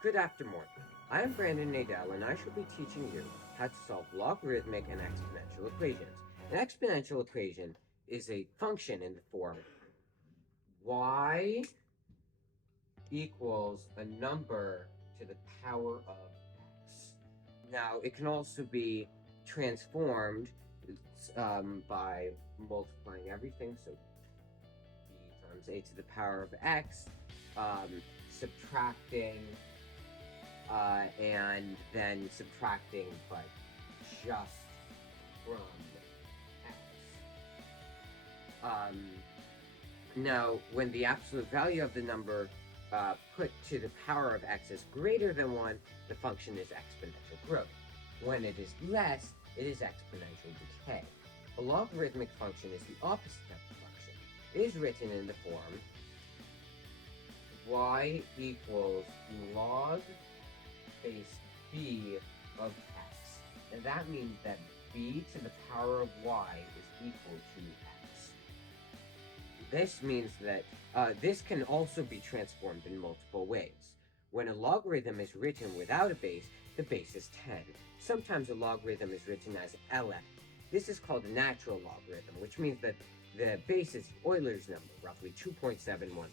Good afternoon. I am Brandon Nadell, and I shall be teaching you how to solve logarithmic and exponential equations. An exponential equation is a function in the form y equals a number to the power of x. Now, it can also be transformed by multiplying everything, so b times a to the power of x, subtracting and then subtracting, but just from x. Now, when the absolute value of the number put to the power of x is greater than 1, the function is exponential growth. When it is less, it is exponential decay. A logarithmic function is the opposite of the function. It is written in the form y equals log base b of x. And that means that b to the power of y is equal to x. This means that this can also be transformed in multiple ways. When a logarithm is written without a base, the base is 10. Sometimes a logarithm is written as ln. This is called a natural logarithm, which means that the base is Euler's number, roughly 2.71.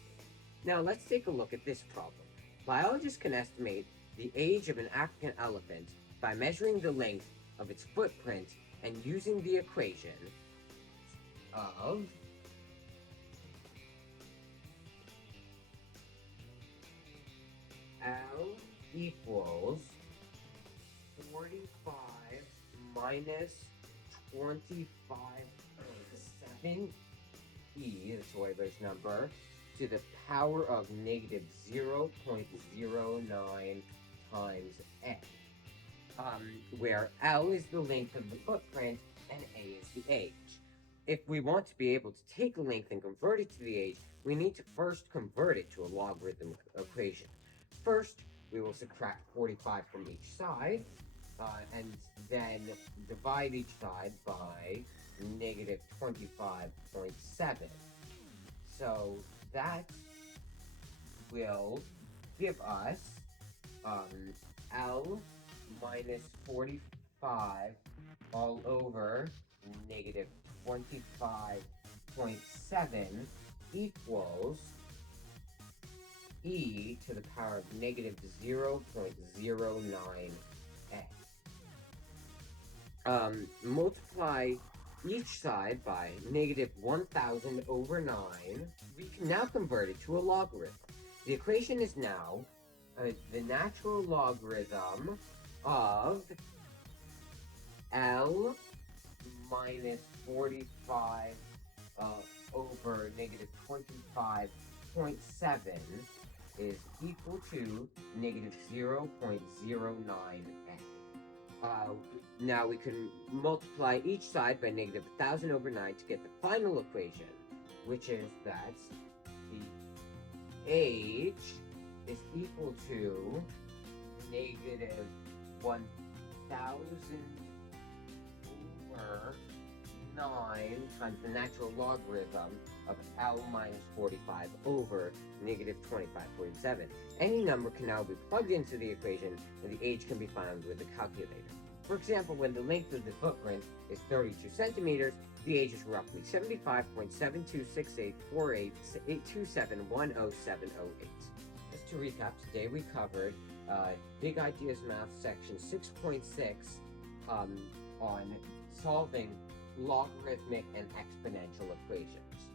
Now let's take a look at this problem. Biologists can estimate the age of an African elephant by measuring the length of its footprint and using the equation of L equals 45 minus 25.7 e, that's Euler's number, to the power of negative 0.09 times a, where L is the length of the footprint and a is the age. If we want to be able to take a length and convert it to the age, we need to first convert it to a logarithmic equation. First, we will subtract 45 from each side, and then divide each side by negative 25.7. So that will give us L minus 45 all over negative 25.7 equals e to the power of negative 0.09a. Multiply each side by negative 1,000 over 9. We can now convert it to a logarithm. The equation is now the natural logarithm of L minus 45 over negative 25.7 is equal to negative 0.09a. Now we can multiply each side by negative 1,000 over 9 to get the final equation, which is that the age is equal to negative 1,000 over 9 times the natural logarithm of L minus 45 over negative 25.7. Any number can now be plugged into the equation, and the age can be found with a calculator. For example, when the length of the footprint is 32 centimeters, the age is roughly 75.72684827107008. Just to recap, today we covered Big Ideas Math section 6.6 on solving logarithmic and exponential equations.